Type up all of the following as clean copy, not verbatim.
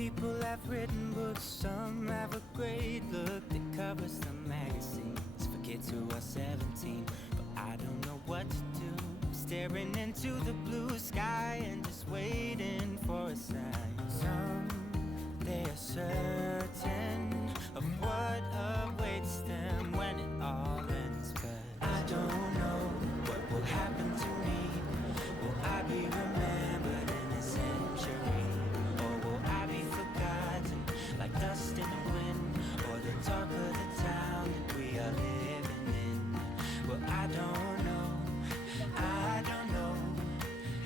people have written books, some have a great look that covers the magazines for kids who are 17. But I don't know what to do, staring into the blue sky and just waiting for a sign. Some, they are certain of what awaits them when it all ends. But I don't know what will happen to me. Will I be remembered in a century? Or will I be forgotten like dust in the wind? Or the talk of the town that we are living in? Well, I don't know, I don't know.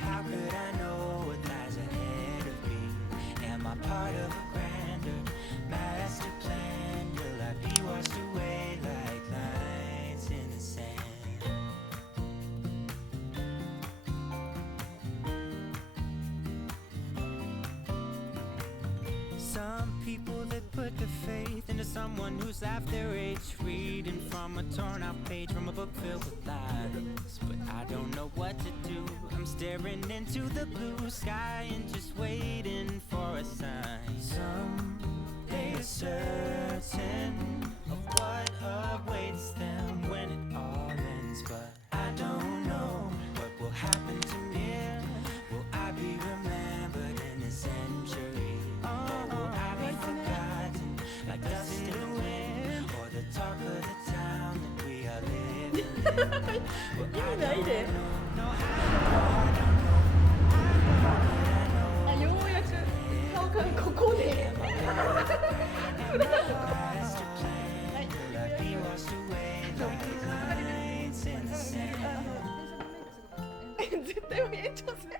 How could I know what lies ahead of me? Am I part of a grander master plan? Will I be washed away like lines in the sand? Some people that put their faith into someone who's half their age, reading from a torn out page from a book filled with lies. But I don't know what to do. I'm staring into the blue sky and just waiting for a sign. Some, they are certain of what awaits them when it all ends. But I don't know what will happen to me. Will I be remembered in a century? Or will I be forgotten like dust in the wind? Or the talk of the town that we are living in? Well, I don't know. No, I don't know. 아,ようやく顔がここで Master plan, will I be washed away like lines in the sand? 絶対延長戦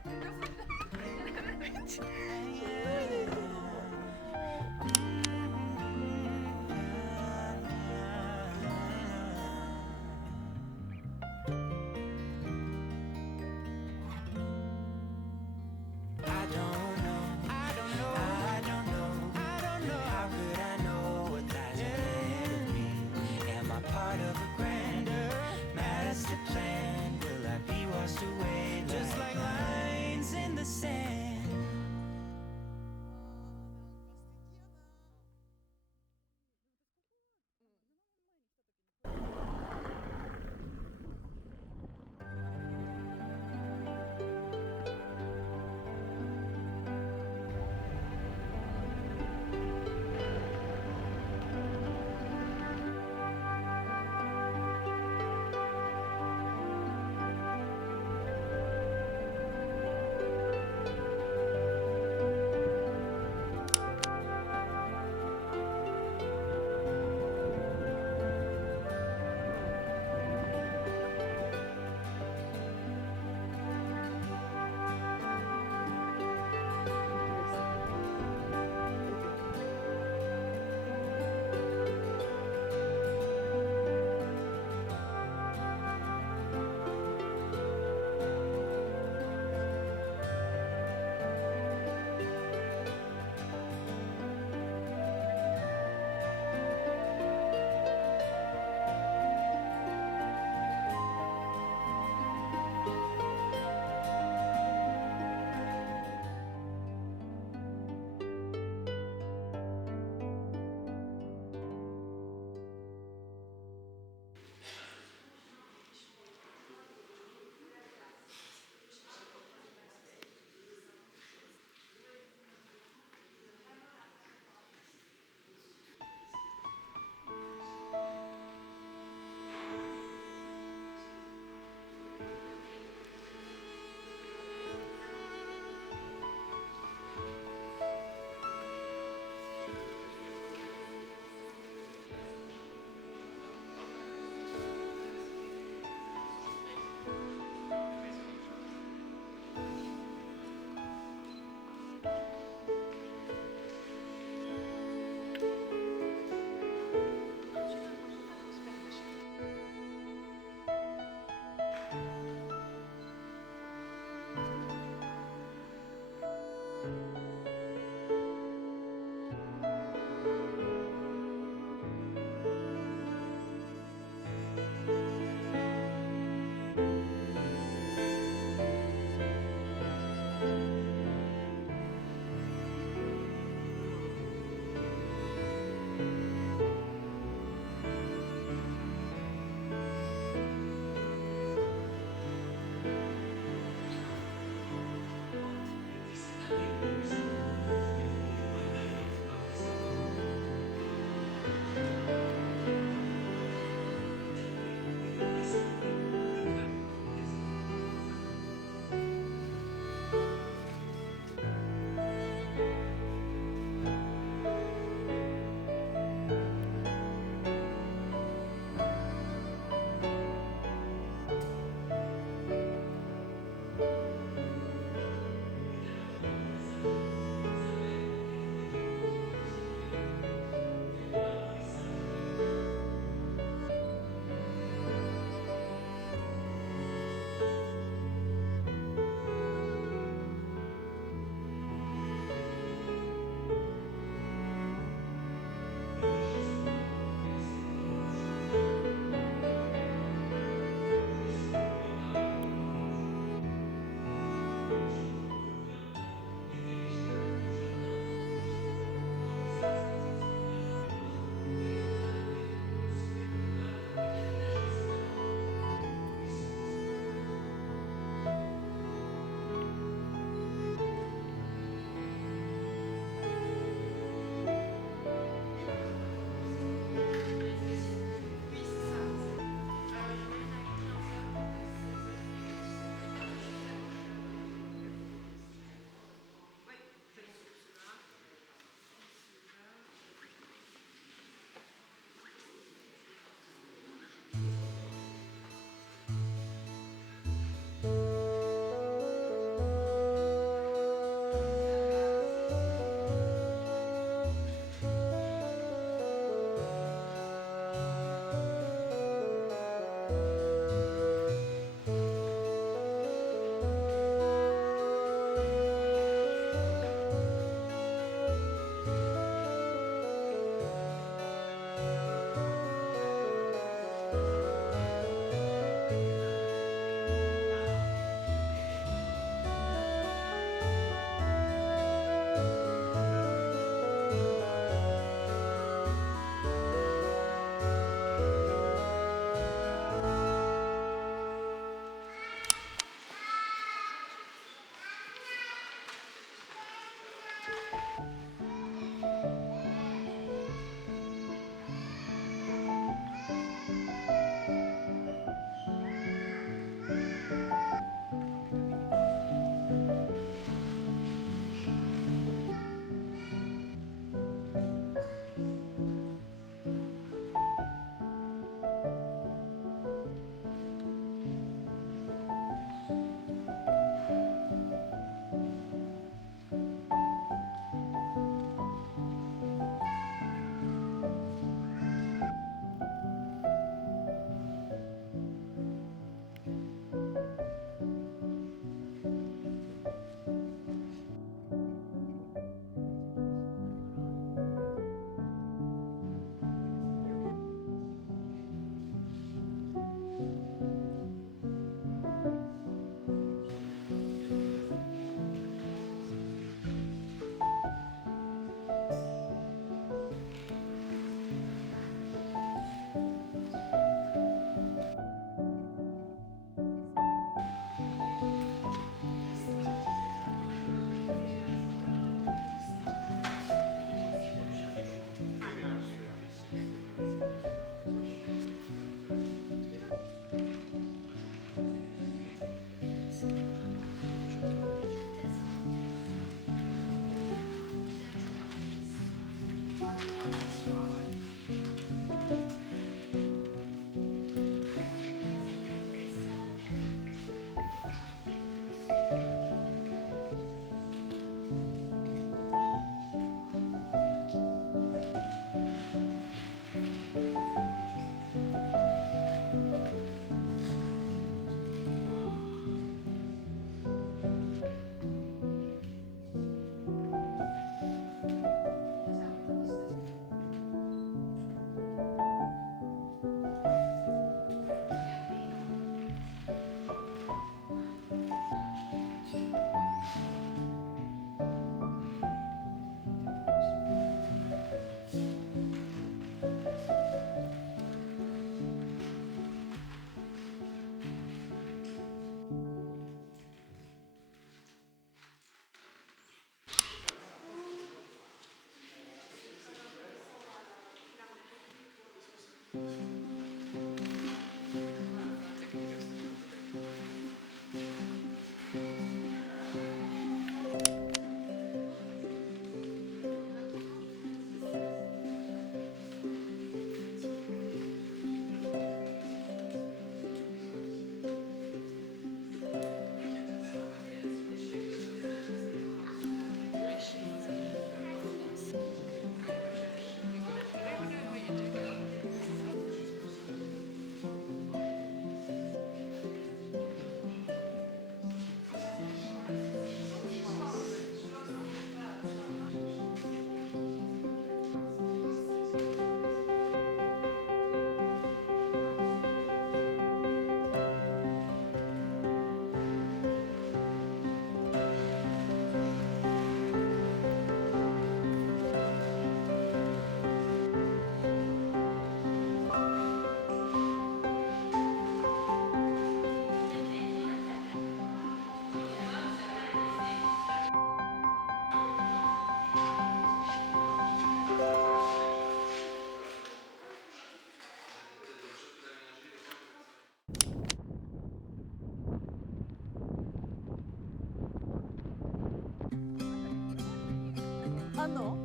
あんの？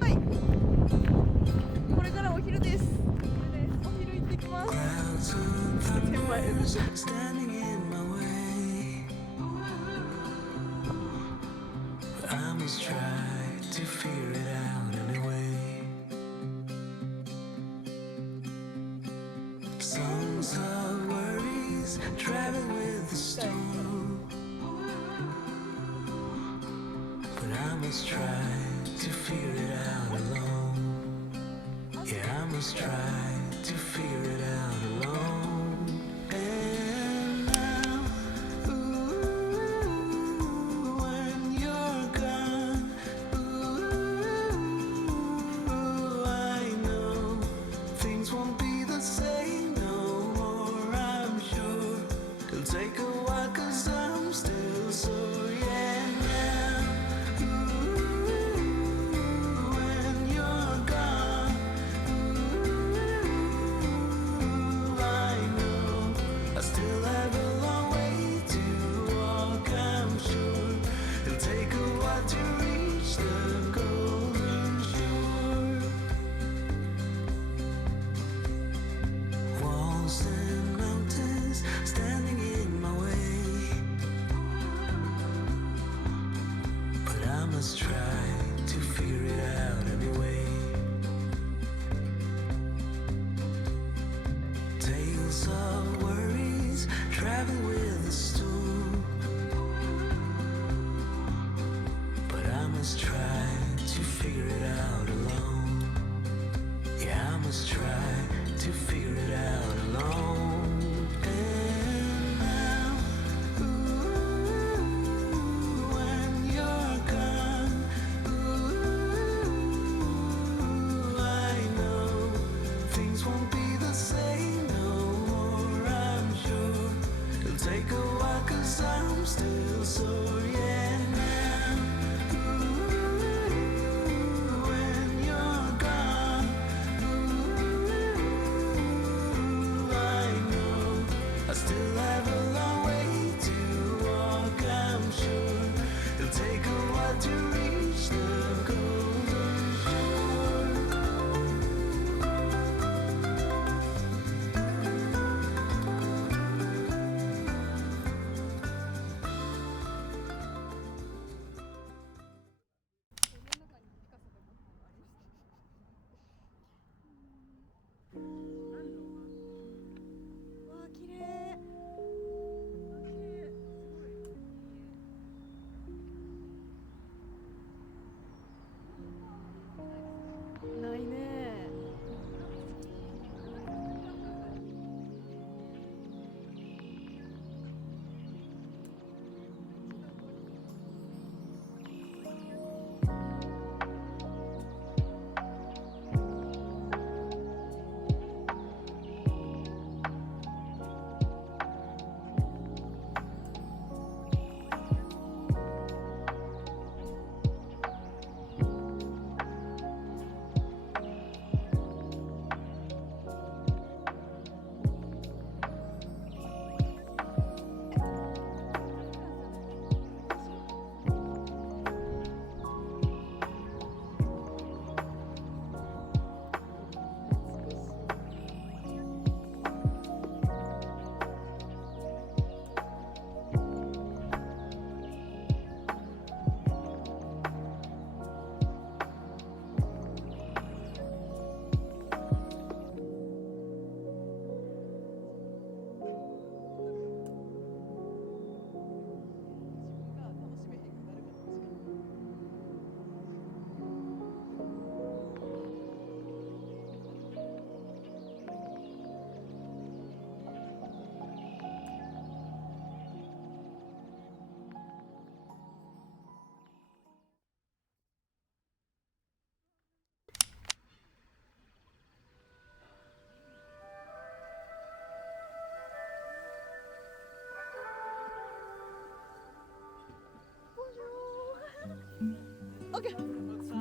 はい。これからお昼です。お昼行ってきます。先輩。Standing in my way, I must try to figure it out anyway. Songs of worries, traveling with the storm, but I must try to figure it out alone. Yeah, I must try to figure it out alone. And now, ooh, when you're gone, ooh, I know things won't be the same no more, I'm sure. It'll take a while 'cause I'm still sore, yeah, now, ooh, when you're gone, ooh, I know I still have a long way to walk, I'm sure. It'll take a while to reach the golden shore. Walls and mountains standing in my way, but I must try to figure it out anyway. Tales of worries, travel with the storm, but I must try to figure it out alone. Yeah, I must try to figure it out alone. And now, ooh, when you're gone, ooh, I know things won't be the same no more, I'm sure. It'll take a while 'cause I'm still sore, yeah, now, ooh,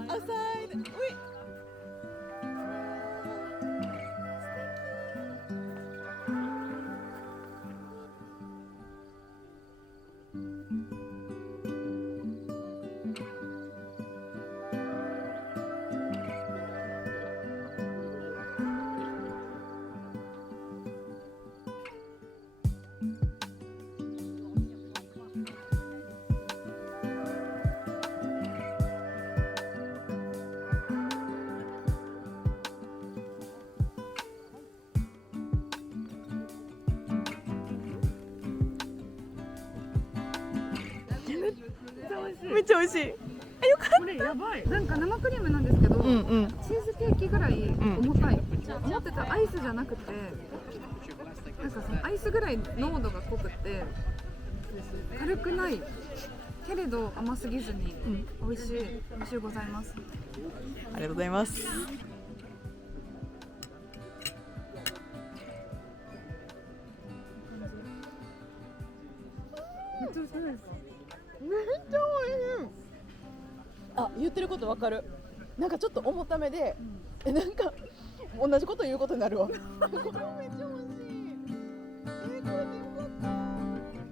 outside. Wait.めっちゃ美味しい。これやばい。なんか生クリームなんですけど、チーズケーキぐらい重たい。思ってたアイスじゃなくて、なんかそのアイスぐらい濃度が濃くて軽くないけれど甘すぎずに美味しい。美味しゅうございます。ありがとうございます。めっちゃ美味しいです。めっちゃ美味しい。あ、言ってることわかる。なんかちょっと重ためで、なんか同じこと言うことになるわ。めっちゃ美味しい。これでよかった。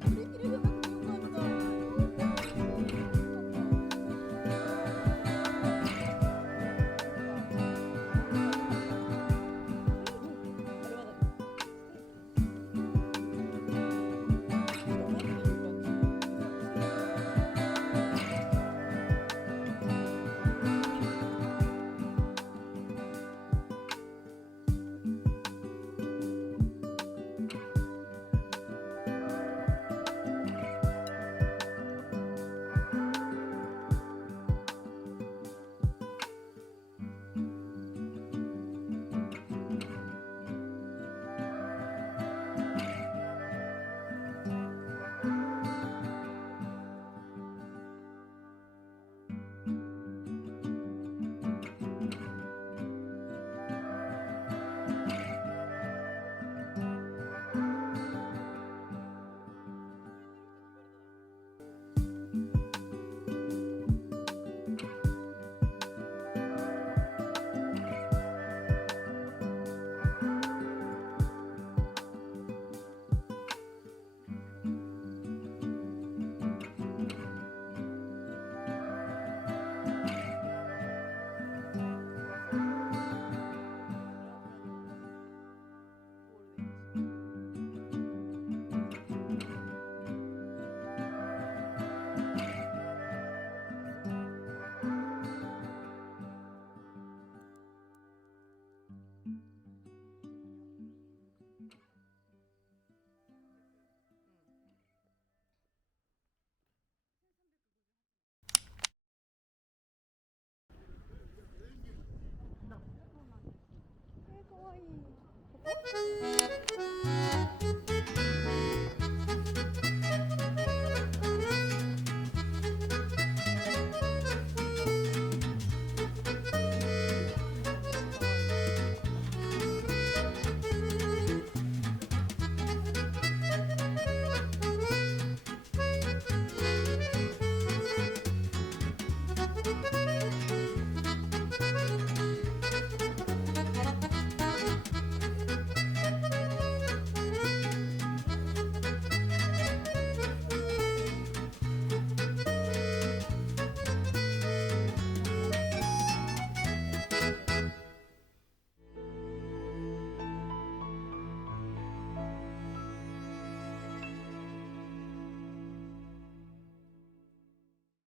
売り切れじゃなくてよかった。かわいい。